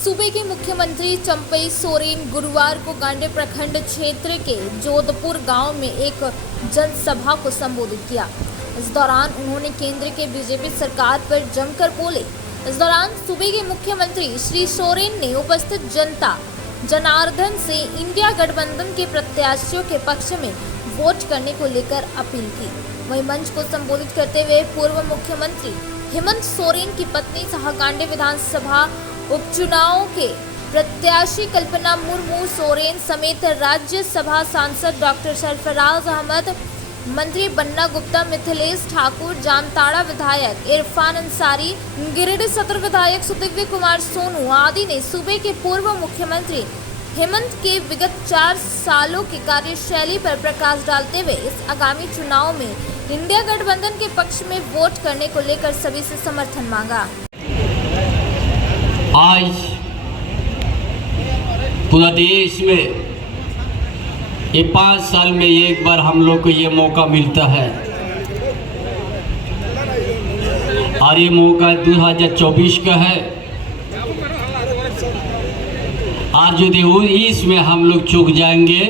सूबे के मुख्यमंत्री चंपई सोरेन गुरुवार को गांडे प्रखंड क्षेत्र के जोधपुर गांव में एक जनसभा को संबोधित किया। इस दौरान उन्होंने केंद्र के बीजेपी सरकार पर जमकर बोले। इस दौरान सूबे के मुख्यमंत्री श्री सोरेन ने उपस्थित जनता जनार्दन से इंडिया गठबंधन के प्रत्याशियों के पक्ष में वोट करने को लेकर अपील की। वहीं मंच को संबोधित करते हुए पूर्व मुख्यमंत्री हेमंत सोरेन की पत्नी सह गांडे विधानसभा उपचुनाव के प्रत्याशी कल्पना मुर्मू सोरेन समेत राज्यसभा सांसद डॉक्टर सरफराज अहमद, मंत्री बन्ना गुप्ता, मिथिलेश ठाकुर, जामताड़ा विधायक इरफान अंसारी, गिरिडीह सत्र विधायक सुदिव्य कुमार सोनू आदि ने सूबे के पूर्व मुख्यमंत्री हेमंत के विगत 4 सालों की कार्यशैली पर प्रकाश डालते हुए इस आगामी चुनाव में इंडिया गठबंधन के पक्ष में वोट करने को लेकर सभी से समर्थन मांगा। आज पूरा देश में ये 5 साल में एक बार हम लोग को ये मौका मिलता है और ये मौका 2024 का है। आज यदि इसमें हम लोग चूक जाएंगे,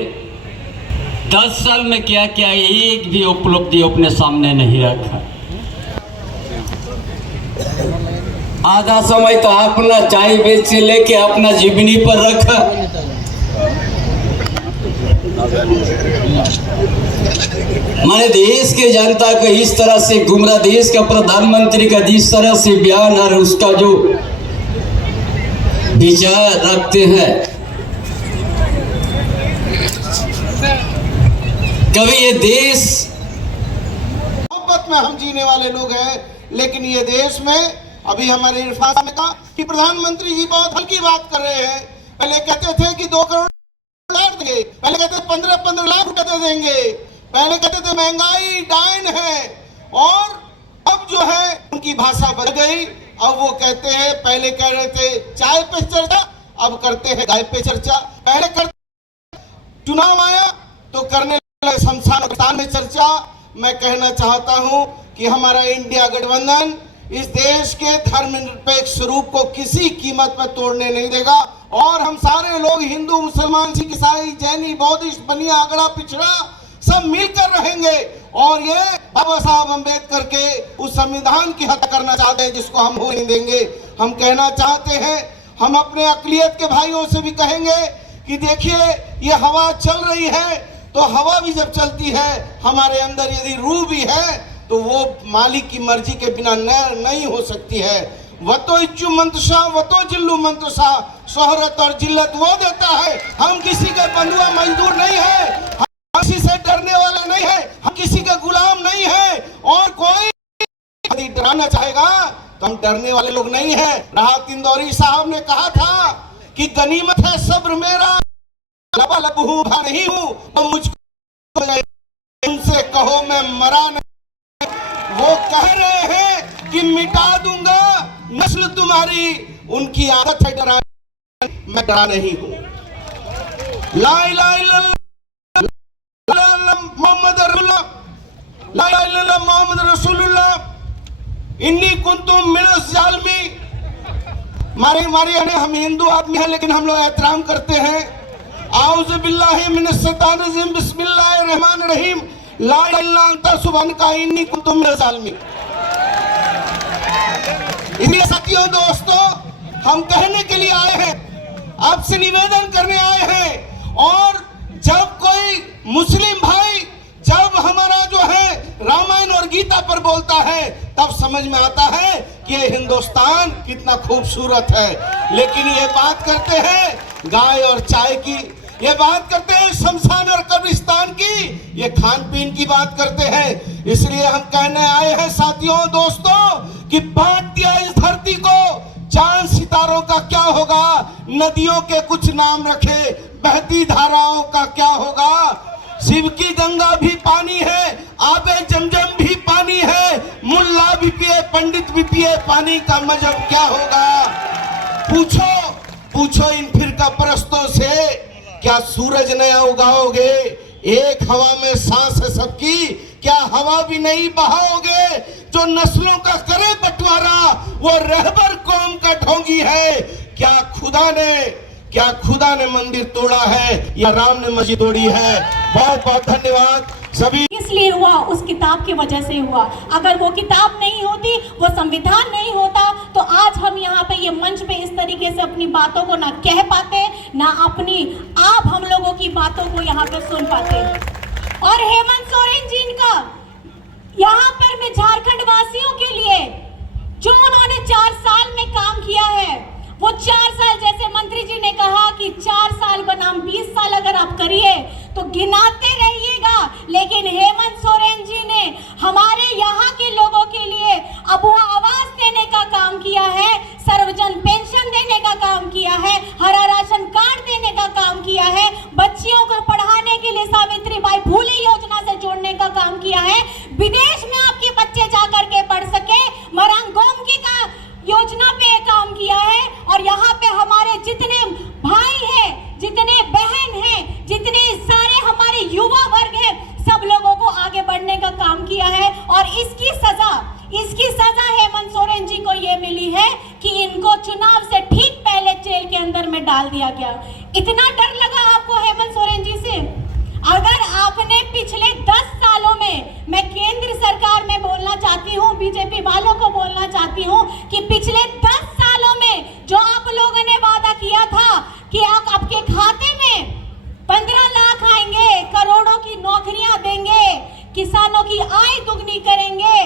10 साल में क्या क्या एक भी उपलब्धि अपने सामने नहीं रखा। आधा समय तो अपना चाय बेच से लेके अपना जीवनी पर रखा। माने देश के जनता को इस तरह से गुमराह, देश का प्रधानमंत्री का जिस तरह से बयान और उसका जो विचार रखते हैं, कभी ये देश मोहब्बत में हम जीने वाले लोग हैं, लेकिन ये देश में अभी हमारे इरफान ने कहा कि प्रधानमंत्री जी बहुत हल्की बात कर रहे हैं। पहले कहते थे कि 2 करोड़ देंगे, पहले कहते 15-15 लाख रुपए दे देंगे, पहले कहते थे महंगाई डायन है, और अब जो है उनकी भाषा बदल गई। अब वो कहते हैं, पहले कह रहे थे चाय पे चर्चा, अब करते हैं गाय पे चर्चा। पहले करते चुनाव आया तो करने लगे शमशान में चर्चा। मैं कहना चाहता हूं कि हमारा इंडिया गठबंधन इस देश के धर्मनिरपेक्ष स्वरूप को किसी कीमत पर तोड़ने नहीं देगा, और हम सारे लोग हिंदू, मुसलमान, सिख, ईसाई, जैनी, बौद्धिस्ट, बनिया, अगड़ा, पिछड़ा सब मिलकर रहेंगे। और ये बाबा साहब अम्बेडकर के उस संविधान की हत्या करना चाहते हैं जिसको हम हो नहीं देंगे। हम कहना चाहते हैं, हम अपने अकलियत के भाइयों से भी कहेंगे कि देखिए ये हवा चल रही है, तो हवा भी जब चलती है, हमारे अंदर यदि रूह भी है तो वो मालिक की मर्जी के बिना नहीं हो सकती है। वतो इच्छु मंतसा वतो जिल्लू मंतसा, शोहरत और जिल्लत वो देता है। हम किसी के बंधुआ मजदूर नहीं है, हम किसी से डरने वाले नहीं है, हम किसी का गुलाम नहीं है, और कोई यदि डराना चाहेगा तो हम डरने वाले लोग नहीं है। राहत इंदौरी साहब ने कहा था कि गनीमत है सब्र मेरा, लबा भूखा नहीं हूं, तो मुझको उनसे कहो मैं मरा नहीं। वो कह रहे हैं कि मिटा दूंगा नस्ल तुम्हारी, उनकी आदत है डराने, मैं डरा नहीं हूं। ला इलाहा इल्लल्लाह मोहम्मद रसूलुल्लाह, ला इलाहा इल्लल्लाह मोहम्मद रसूलुल्लाह, इन्नी कुंतुम मिनस जालमी। मारे हम हिंदू आदमी हैं, लेकिन हम लोग एहतराम करते हैं। आऊज़ु बिल्लाहि मिनश शैतानिर रजीम, बिस्मिल्लाहिर रहमानिर रहीम, ला इलाहा इल्ला अंता सुब्हानका इन्नी कुंतु मिनज़ ज़ालिमीन। इसलिए साथियों, दोस्तों, हम कहने के लिए आए हैं, आपसे निवेदन करने आए हैं। और जब कोई मुस्लिम भाई जब हमारा जो है रामायण और गीता पर बोलता है, तब समझ में आता है कि ये हिंदुस्तान कितना खूबसूरत है। लेकिन ये बात करते हैं गाय और चाय की, ये बात करते हैं शमशान और कब्रिस्तान की, ये खान पीन की बात करते हैं। इसलिए हम कहने आए हैं साथियों, दोस्तों, कि बांट दिया इस धरती को, चांद सितारों का क्या होगा, नदियों के कुछ नाम रखे, बहती धाराओं का क्या होगा। शिव की गंगा भी पानी है, आबे जमजम भी पानी है, मुल्ला भी पिए, पंडित भी पिए, पानी का मजहब क्या होगा। पूछो इन फिरका परस्तों से, क्या सूरज नया उगाओगे? एक हवा में सांस है सबकी, क्या हवा भी नहीं बहाओगे? जो नस्लों का करे बंटवारा, वो रहबर कौम का ढोंगी है। क्या खुदा ने मंदिर तोड़ा है या राम ने मस्जिद तोड़ी है। बहुत बहुत धन्यवाद सभी। इसलिए हुआ, उस किताब की वजह से हुआ। अगर वो किताब नहीं होती, वो संविधान नहीं होता, तो आज हम यहाँ पे ये मंच पे इस तरीके से अपनी बातों को ना कह पाते, ना अपनी आप हम लोगों की बातों को यहाँ पे सुन पाते। और हेमंत सोरेन जी का यहाँ पर मैं झारखंड वासियों के लिए जो उन्होंने 4 साल में काम किया है, वो 4 साल, जैसे मंत्री जी ने कहा कि 4 साल बनाम 20 साल अगर आप करिए तो गिनाते रहिएगा, लेकिन हेमंत सोरेन जी ने हमारे यहाँ के लोगों के लिए अबुआ आवास देने का काम किया है, सर्वजन पेंशन देने का काम किया है, हरा राशन कार्ड देने का काम किया है, बच्चियों को पढ़ाने के लिए सावित्रीबाई फुले योजना से जोड़ने का काम किया है, विदेश में आपके बच्चे जाकर के पढ़ सके, मरंग गोमकी का योजना पे काम किया है। और यहाँ पे हमारे जितने भाई हैं, जितने बहन हैं, जितने सारे हमारे युवा वर्ग हैं, सब लोगों को आगे बढ़ने का काम किया है। और इसकी सजा हेमंत सोरेन जी को ये मिली है कि इनको चुनाव से ठीक पहले जेल के अंदर में डाल दिया गया। इतना डर लगा आपको हेमंत सोरेन जी से? अगर आपने पिछले 10 सालों में, मैं केंद्र सरकार में बोलना चाहती हूँ, बीजेपी वालों को बोलना चाहती हूँ कि पिछले 10 सालों में जो आप लोगों ने वादा किया था कि आपके खाते में 15 लाख आएंगे, करोड़ों की नौकरियां देंगे, किसानों की आय दुगनी करेंगे,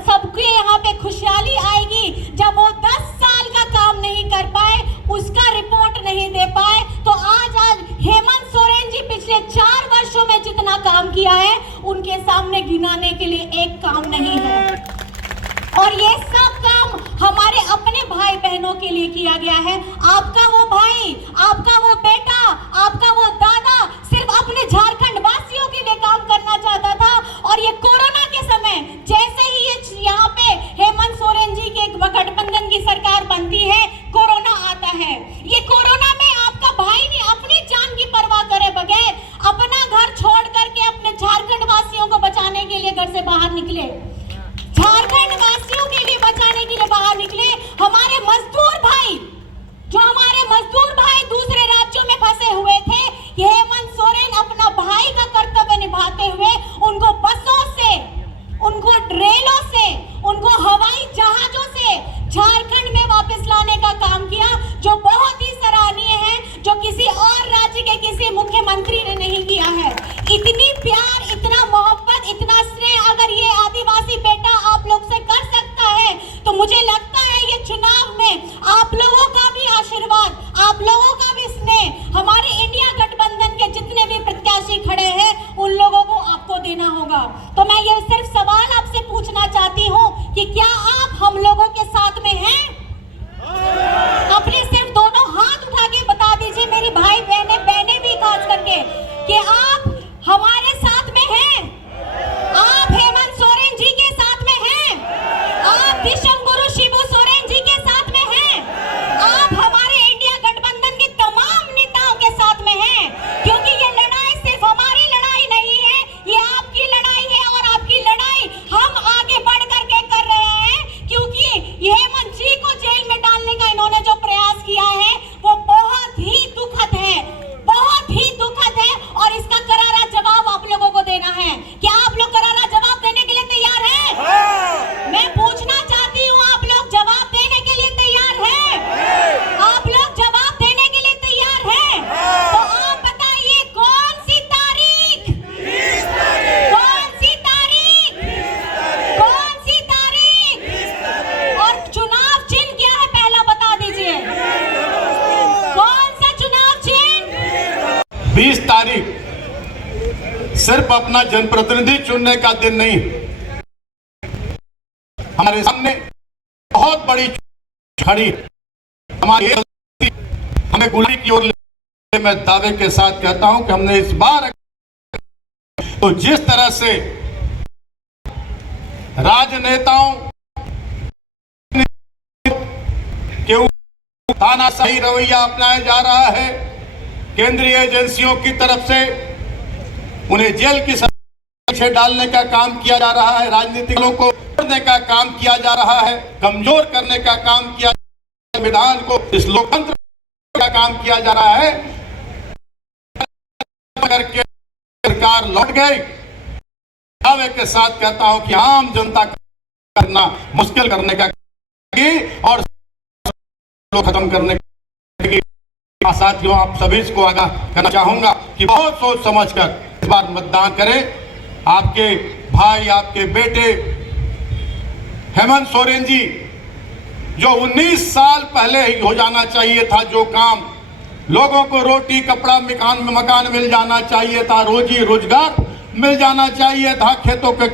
सबके यहाँ पे खुशहाली आएगी, जब वो 10 साल का काम नहीं कर पाए, उसका रिपोर्ट नहीं दे पाए, तो आज हेमंत सोरेन जी पिछले 4 वर्षों में जितना काम किया है, उनके सामने गिनाने के लिए एक काम नहीं है। और ये सब काम हमारे अपने भाई बहनों के लिए किया गया है। आपका वो भाई, आपका वो बेटा, आपका वो दादा सिर्फ अपने झारखंड वासियों के लिए काम करना चाहता था। और ये कोरोना के समय जैसे ही ये यहाँ पे हेमंत सोरेन जी के गठबंधन की सरकार बनती है, कोरोना आता है। ये कोरोना में आपका भाई ने अपनी जान की परवाह करे बगैर अपना घर छोड़ करके अपने झारखंड वासियों को बचाने के लिए घर से बाहर निकले, झारखंड वासियों के लिए बचाने के लिए बाहर निकले। हमारे मजदूर भाई, जो हमारे मजदूर भाई दूसरे राज्यों में फंसे हुए थे, ये हेमंत सोरेन अपना भाई का कर्तव्य निभाते हुए उनको बसों से, उनको रेलों से, उनको हवाई जहाजों से झारखंड में वापस लाने का काम किया, जो बहुत ही सराहनीय है, जो किसी और राज्य के किसी मुख्यमंत्री ने नहीं किया है। इतनी प्यार, इतना मोहब्बत, इतना स्नेह अगर ये आदिवासी बेटा आप लोग से कर सकता है, तो मुझे लगता है ये चुनाव में आप लोगों का भी आशीर्वाद, आप लोगों का भी स्नेह, हमारे इंडिया गठबंधन के जितने भी प्रत्याशी खड़े हैं, उन लोगों को आपको देना होगा। तो मैं ये सिर्फ सवाल आपसे पूछना चाहती हूँ कि क्या आप हम लोगों के साथ में हैं? अपने सिर्फ दोनों हाथ उठा के बता दीजिए, मेरी भाई बहनें भी खास करके, कि आप हमारे साथ में हैं, आप हेमंत सोरेन जी के साथ में हैं, आप विश्व गुरु शिबू सोरेन जी के साथ में हैं, आप हमारे इंडिया गठबंधन के तमाम नेताओं के साथ में हैं, क्योंकि ये लड़ाई सिर्फ हमारी लड़ाई नहीं है, ये आपकी लड़ाई है। और आपकी लड़ाई हम आगे बढ़ करके कर रहे हैं, क्योंकि हेमंत जी को जेल में डालने का इन्होंने जो प्रयास किया है, वो बहुत ही दुखद है, बहुत ही दुखद है। और इसका करारा जवाब आप लोगों को देना है। क्या आप लोग करारा जवाब देने के लिए तैयार हैं? मैं पूछना चाहती हूँ, आप लोग जवाब देने के लिए तैयार हैं? आप लोग जवाब देने के लिए तैयार हैं? तो आप बताइए कौन सी तारीख? 20 तारीख। कौन सी तारीख? 20 तारीख। कौन सी तारीख? और चुनाव चिन्ह क्या है, पहला बता दीजिए, कौन सा चुनाव चिन्ह? 20 तारीख सिर्फ अपना जनप्रतिनिधि चुनने का दिन नहीं, हमारे सामने बहुत बड़ी खड़ी हमारी हमें गुलामी की ओर ले। मैं दावे के साथ कहता हूं कि हमने इस बार तो जिस तरह से राजनेताओं के तानाशाही रवैया अपनाया जा रहा है, केंद्रीय एजेंसियों की तरफ से उन्हें जेल की सजा डालने का काम किया जा रहा है, राजनीतिक दलों को तोड़ने का काम किया जा रहा है, कमजोर करने का काम किया संविधान को, इस लोकतंत्र का काम किया जा रहा है। करके सरकार लौट गई, दावे के साथ कहता हूं कि आम जनता करना मुश्किल करने का और खत्म करने की। साथियों, आप सभी को आगाह करना चाहूंगा कि बहुत सोच समझकर इस बार मतदान करें। आपके भाई, आपके बेटे हेमंत सोरेन जी, जो 19 साल पहले ही हो जाना चाहिए था, जो काम लोगों को रोटी कपड़ा मकान मिल जाना चाहिए था, रोजी रोजगार मिल जाना चाहिए था, खेतों के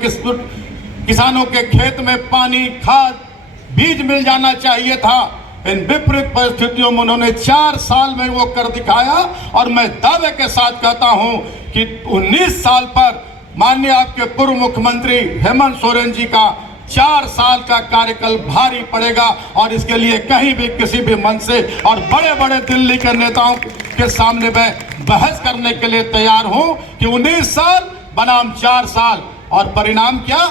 किसानों के खेत में पानी, खाद, बीज मिल जाना चाहिए था। इन विपरीत परिस्थितियों में उन्होंने 4 साल में वो कर दिखाया और मैं दावे के साथ कहता हूं कि 19 साल पर माननीय आपके पूर्व मुख्यमंत्री हेमंत सोरेन जी का 4 साल का कार्यकाल भारी पड़ेगा। और इसके लिए कहीं भी किसी भी मंच से और बड़े बड़े दिल्ली के नेताओं के सामने मैं बहस करने के लिए तैयार हूं कि 19 साल बनाम 4 साल और परिणाम क्या?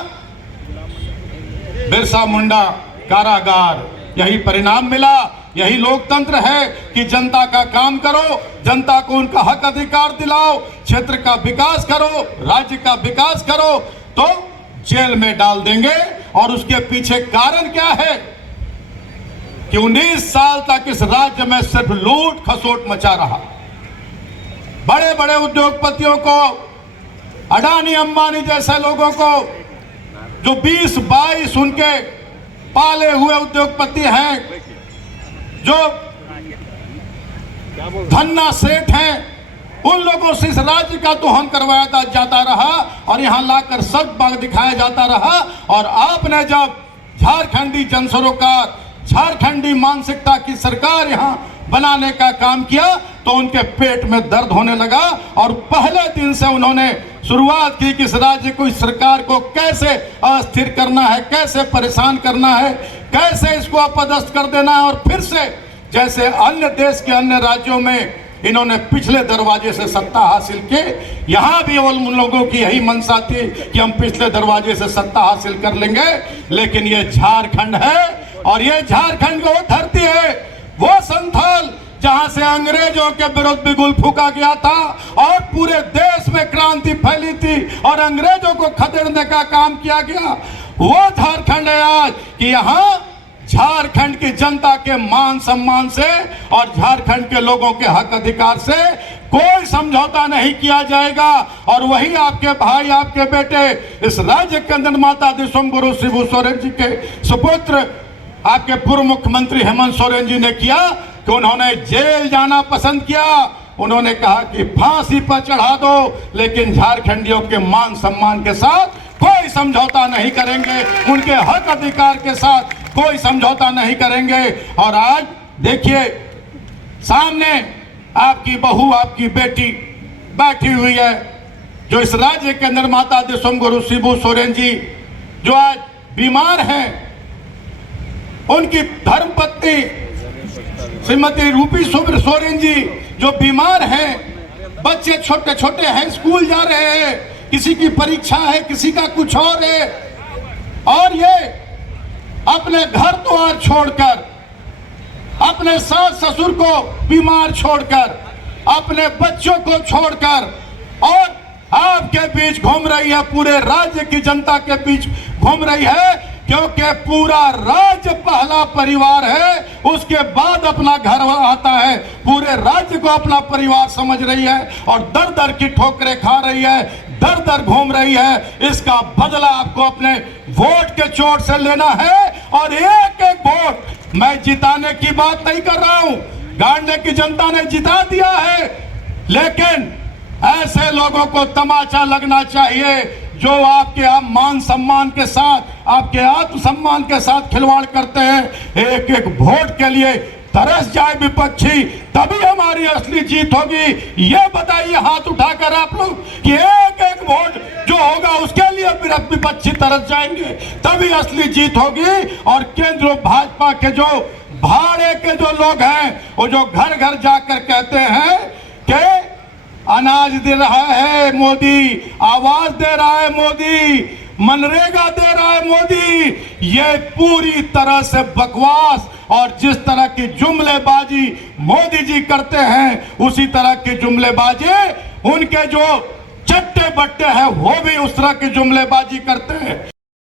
बिरसा मुंडा कारागार। यही परिणाम मिला। यही लोकतंत्र है कि जनता का काम करो, जनता को उनका हक अधिकार दिलाओ, क्षेत्र का विकास करो, राज्य का विकास करो, तो जेल में डाल देंगे। और उसके पीछे कारण क्या है कि 19 साल तक इस राज्य में सिर्फ लूट खसोट मचा रहा। बड़े बड़े उद्योगपतियों को, अडानी अंबानी जैसे लोगों को, जो 20-22 उनके पाले हुए उद्योगपति हैं, जो धन्ना सेठ हैं, उन लोगों से इस राज्य का दोहन करवाया जाता रहा और यहां लाकर सब बाग दिखाया जाता रहा। और आपने जब झारखंडी जनसरोकार, झारखंडी मानसिकता की सरकार यहां बनाने का काम किया तो उनके पेट में दर्द होने लगा और पहले दिन से उन्होंने शुरुआत की कि इस राज्य को, इस सरकार को कैसे अस्थिर करना है, कैसे परेशान करना है, कैसे इसको अपदस्थ कर देना है। और फिर से जैसे अन्य देश के अन्य राज्यों में इन्होंने पिछले दरवाजे से सत्ता हासिल की, यहां भी उन लोगों की यही मंशा थी कि हम पिछले दरवाजे से सत्ता हासिल कर लेंगे। लेकिन ये झारखंड है और ये झारखंड वो धरती है, वो संथाल जहां से अंग्रेजों के विरुद्ध बिगुल फूका गया था और पूरे देश में क्रांति फैली थी और अंग्रेजों को खदेड़ने का काम किया गया। वो झारखंड है आज कि यहां झारखंड की जनता के मान सम्मान से और झारखंड के लोगों के हक अधिकार से कोई समझौता नहीं किया जाएगा। और वही आपके भाई, आपके बेटे, इस राज्य के निर्माता विश्वगुरु शिबू सोरेन जी के सुपुत्र आपके पूर्व मुख्यमंत्री हेमंत सोरेन जी ने किया कि उन्होंने जेल जाना पसंद किया। उन्होंने कहा कि फांसी पर चढ़ा दो, लेकिन झारखंडियों के मान सम्मान के साथ कोई समझौता नहीं करेंगे, उनके हक अधिकार के साथ कोई समझौता नहीं करेंगे। और आज देखिए सामने आपकी बहू, आपकी बेटी बैठी हुई है, जो इस राज्य के निर्माता विश्वगुरु शिबू सोरेन जी जो आज बीमार हैं, उनकी धर्मपत्नी श्रीमती रूपी सोरेन जी जो बीमार हैं, बच्चे छोटे छोटे हैं, स्कूल जा रहे हैं, किसी की परीक्षा है, किसी का कुछ और है, और ये अपने घर द्वार छोड़कर, अपने सास ससुर को बीमार छोड़कर, अपने बच्चों को छोड़कर और आपके बीच घूम रही है, पूरे राज्य की जनता के बीच घूम रही है, क्योंकि पूरा राज्य पहला परिवार है, उसके बाद अपना घर आता है। पूरे राज्य को अपना परिवार समझ रही है और दर दर की ठोकरें खा रही है, दर दर घूम रही है। इसका बदला आपको अपने वोट के चोट से लेना है। और एक एक वोट, मैं जिताने की बात नहीं कर रहा हूं, गांधी की जनता ने जिता दिया है, लेकिन ऐसे लोगों को तमाचा लगना चाहिए जो आपके मान सम्मान के साथ, आपके आत्मसम्मान के साथ खिलवाड़ करते हैं। एक एक वोट के लिए तरस जाए विपक्षी, तभी हमारी असली जीत होगी। ये बताइए हाथ उठाकर आप लोग कि एक एक वोट जो होगा उसके लिए विपक्षी तरस जाएंगे, तभी असली जीत होगी। और केंद्र भाजपा के जो भाड़े के जो लोग हैं, वो जो घर घर जाकर कहते हैं कि अनाज दे रहा है मोदी, आवास दे रहा है मोदी, मनरेगा दे रहा है मोदी, ये पूरी तरह से बकवास और जिस तरह की जुमलेबाजी मोदी जी करते हैं, उसी तरह की जुमलेबाजी उनके जो चट्टे बट्टे हैं वो भी उस तरह की जुमलेबाजी करते हैं।